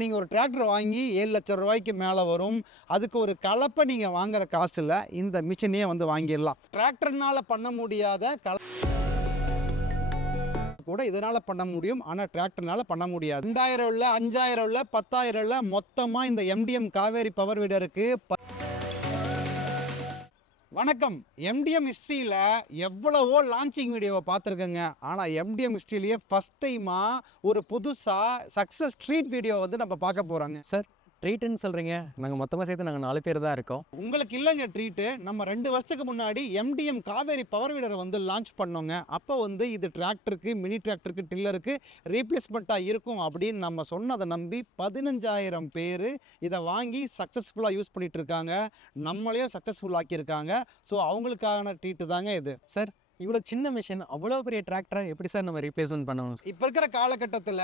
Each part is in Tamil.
நீங்கள் ஒரு டிராக்டர் வாங்கி ஏழு லட்சம் ரூபாய்க்கு மேலே வரும். அதுக்கு ஒரு கலப்பை நீங்கள் வாங்குற காசில் இந்த மிஷினையே வந்து வாங்கிடலாம். டிராக்டர்னால பண்ண முடியாத கல கூட இதனால் பண்ண முடியும் ஆனால் டிராக்டர்னால் பண்ண முடியாது. ரெண்டாயிரம் இல்லை அஞ்சாயிரம் இல்லை பத்தாயிரம் இல்லை மொத்தமாக இந்த எம்டிஎம் காவேரி பவர் வீடருக்கு ப வணக்கம். எம்டிஎம் ஹிஸ்ட்ரியில் எவ்வளவோ லான்ச்சிங் வீடியோவை பார்த்துருக்கேங்க. ஆனால் எம்டிஎம் ஹிஸ்ட்ரியிலேயே ஃபஸ்ட் டைமாக ஒரு புதுசாக சக்ஸஸ் ஸ்ட்ரீட் வீடியோ வந்து நம்ம பார்க்க போகிறாங்க சார் ட்ரீட்டுன்னு சொல்கிறீங்க நாங்கள் மொத்தமாக சேர்த்து நாங்கள் நாலு பேர் தான் இருக்கோம். உங்களுக்கு இல்லைங்க ட்ரீட்டு. நம்ம ரெண்டு வருஷத்துக்கு முன்னாடி எம்டிஎம் காவேரி பவர் வீடரை வந்து லான்ச் பண்ணோங்க. அப்போ வந்து இது டிராக்டருக்கு மினி டிராக்டருக்கு டில்லருக்கு ரீப்ளேஸ்மெண்ட்டாக இருக்கும் அப்படின்னு நம்ம சொன்னதை நம்பி பதினஞ்சாயிரம் பேர் இதை வாங்கி சக்ஸஸ்ஃபுல்லாக யூஸ் பண்ணிட்டு இருக்காங்க. நம்மளையும் சக்ஸஸ்ஃபுல் ஆக்கியிருக்காங்க. ஸோ அவங்களுக்கான ட்ரீட்டு தாங்க இது. சார் இவ்வளோ சின்ன மிஷின் அவ்வளோ பெரிய டிராக்டரை எப்படி சார் நம்ம ரீப்ளேஸ்மெண்ட் பண்ணணும்? இப்போ இருக்கிற காலகட்டத்தில்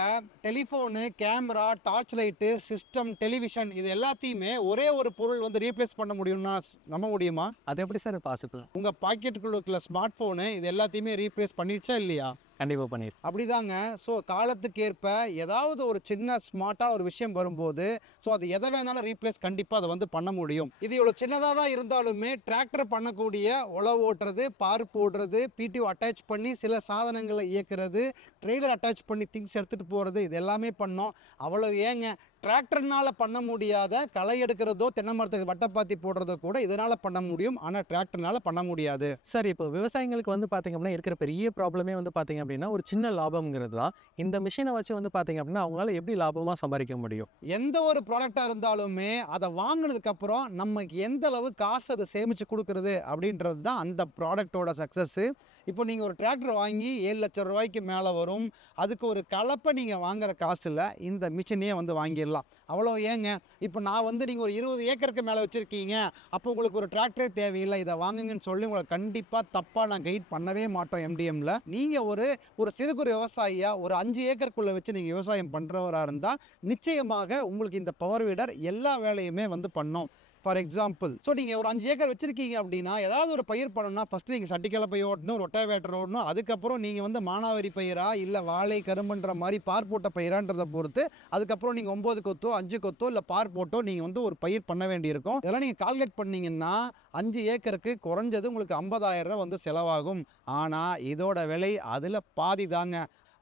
telephone camera torch light system television இது எல்லாத்தையுமே ஒரே ஒரு பொருள் வந்து ரீப்ளேஸ் பண்ண முடியும்னா நம்ப முடியுமா? அது எப்படி சார் பாசிபிள் உங்கள் பாக்கெட்டுக்குள்ள இருக்கிற ஸ்மார்ட் ஃபோனு இது எல்லாத்தையுமே ரீப்ளேஸ் பண்ணிடுச்சா இல்லையா? கண்டிப்பாக பண்ணிடு அப்படிதாங்க. ஸோ காலத்துக்கேற்ப ஏதாவது ஒரு சின்ன ஸ்மார்ட்டாக ஒரு விஷயம் வரும்போது ஸோ அது எதை வேணாலும் ரீப்ளேஸ் கண்டிப்பாக அதை வந்து பண்ண முடியும். இது இவ்வளோ சின்னதாக தான் இருந்தாலுமே டிராக்டர் பண்ணக்கூடிய உழவு ஓட்டுறது பார் போடுறது பிடிஓ அட்டாச் பண்ணி சில சாதனங்களை இயக்கிறது ட்ரெய்லர் அட்டாச் பண்ணி திங்ஸ் எடுத்துகிட்டு போகிறது இது எல்லாமே பண்ணோம். அவ்வளோ ஏங்க டிராக்டர்னால பண்ண முடியாத களை எடுக்கிறதோ தென்னை மரத்துக்கு வட்டப்பாத்தி போடுறதோ கூட இதனால் பண்ண முடியும். ஆனால் டிராக்டர்னால பண்ண முடியாது. சார் இப்போ விவசாயிங்களுக்கு வந்து பார்த்தீங்க அப்படின்னா இருக்கிற பெரிய ப்ராப்ளமே வந்து பார்த்தீங்க அப்படின்னா ஒரு சின்ன லாபம்ங்கிறது தான். இந்த மிஷினை வச்சு வந்து பார்த்தீங்க அப்படின்னா அவங்களால எப்படி லாபமாக சம்பாதிக்க முடியும்? எந்த ஒரு ப்ராடக்டாக இருந்தாலுமே அதை வாங்கினதுக்கப்புறம் நமக்கு எந்த அளவு காசு அதை சேமித்து கொடுக்குறது அப்படின்றது தான் அந்த ப்ராடக்டோட சக்ஸஸ்ஸு இப்போ நீங்கள் ஒரு டிராக்டர் வாங்கி ஏழு லட்சம் ரூபாய்க்கு மேலே வரும். அதுக்கு ஒரு கலப்பை நீங்கள் வாங்குற காசில் இந்த மிஷினையே வந்து வாங்கிடலாம். அவ்வளோ ஏங்க? இப்போ நான் வந்து நீங்கள் ஒரு இருபது ஏக்கருக்கு மேலே வச்சுருக்கீங்க. அப்போ உங்களுக்கு ஒரு டிராக்டரே தேவையில்லை. இதை வாங்குங்கன்னு சொல்லி உங்களை கண்டிப்பாக தப்பாக நான் கைட் பண்ணவே மாட்டோம் எம்டிஎம்மில் நீங்கள் ஒரு ஒரு சிறு குறு விவசாயியாக ஒரு அஞ்சு ஏக்கருக்குள்ளே வச்சு நீங்கள் விவசாயம் பண்ணுறவராக இருந்தால் நிச்சயமாக உங்களுக்கு இந்த பவர் வீடர் எல்லா வேலையுமே வந்து பண்ணோம். ஃபார் எக்ஸாம்பிள் ஸோ நீங்கள் ஒரு அஞ்சு ஏக்கர் வச்சுருக்கீங்க அப்படின்னா ஏதாவது ஒரு பயிர் பண்ணணும்னா ஃபஸ்ட்டு நீங்கள் சட்டிக்கலை பயிர் ஓட்டணும் ரொட்டாவேட்டர் ஓட்டணும் அதுக்கப்புறம் நீங்கள் வந்து மானாவாரி பயிரா இல்லை வாழை கரும்புன்ற மாதிரி பார் போட்ட பயிரான்றதை பொறுத்து அதுக்கப்புறம் நீங்கள் ஒம்பது கொத்தோ அஞ்சு கொத்தோ இல்லை பார் போட்டோ நீங்கள் வந்து ஒரு பயிர் பண்ண வேண்டியிருக்கும். இதெல்லாம் நீங்கள் கால்குலேட் பண்ணிங்கன்னா அஞ்சு ஏக்கருக்கு குறைஞ்சது உங்களுக்கு ஐம்பதாயிரம் ரூபா வந்து செலவாகும். ஆனால் இதோட விலை அதில் பாதி தாங்க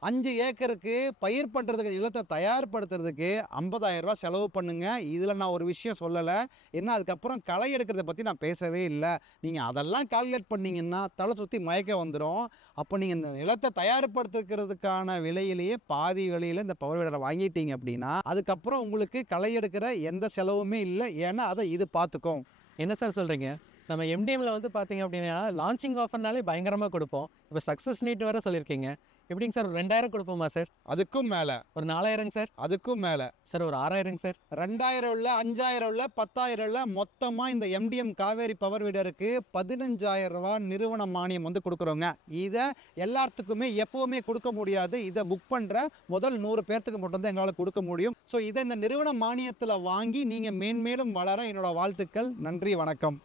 அஞ்சு ஏக்கருக்கு பயிர் பண்ணுறதுக்கு நிலத்தை தயார்படுத்துறதுக்கு 50000 செலவு பண்ணுங்கள் இதில் நான் ஒரு விஷயம் சொல்லலை. என்ன அதுக்கப்புறம் களை எடுக்கிறத பற்றி நான் பேசவே இல்லை. நீங்கள் அதெல்லாம் கால்குலேட் பண்ணிங்கன்னா தலை சுற்றி மயக்க வந்துடும் அப்போ நீங்கள் இந்த நிலத்தை தயார்படுத்துக்கிறதுக்கான விலையிலேயே பாதி விலையில் இந்த பவர் வீடரை வாங்கிட்டீங்க அப்படின்னா அதுக்கப்புறம் உங்களுக்கு களை எடுக்கிற எந்த செலவுமே இல்லை. ஏன்னா அதை இது பார்த்துக்கும் என்ன சார் சொல்கிறீங்க நம்ம எம்டிஎம்ல வந்து பார்த்தீங்க அப்படின்னா லான்ச்சிங் ஆஃபர்னாலே பயங்கரமாக கொடுப்போம். இப்போ சக்ஸஸ் நீட் வேறு சொல்லியிருக்கீங்க. எப்படிங்க சார்? ஒரு ரெண்டாயிரம் கொடுப்போமா சார்? அதுக்கும் மேலே. ஒரு நாலாயிரங்க சார்? அதுக்கும் மேலே. சார் ஒரு ஆறாயிரங்க சார்? ரெண்டாயிரம் இல்லை அஞ்சாயிரம் இல்லை பத்தாயிரம் இல்லை மொத்தமாக இந்த எம்டிஎம் காவேரி பவர் வீடருக்கு பதினஞ்சாயிரம் ரூபாய் நிறுவன மானியம் வந்து கொடுக்குறோங்க. இதை எல்லாத்துக்குமே எப்போவுமே கொடுக்க முடியாது. இதை புக் பண்ணுற முதல் நூறு பேர்த்துக்கு மட்டும்தான் எங்களால் கொடுக்க முடியும். ஸோ இதை இந்த நிறுவன மானியத்தில் வாங்கி நீங்கள் மேன்மேலும் வளர என்னோட வாழ்த்துக்கள். நன்றி வணக்கம்.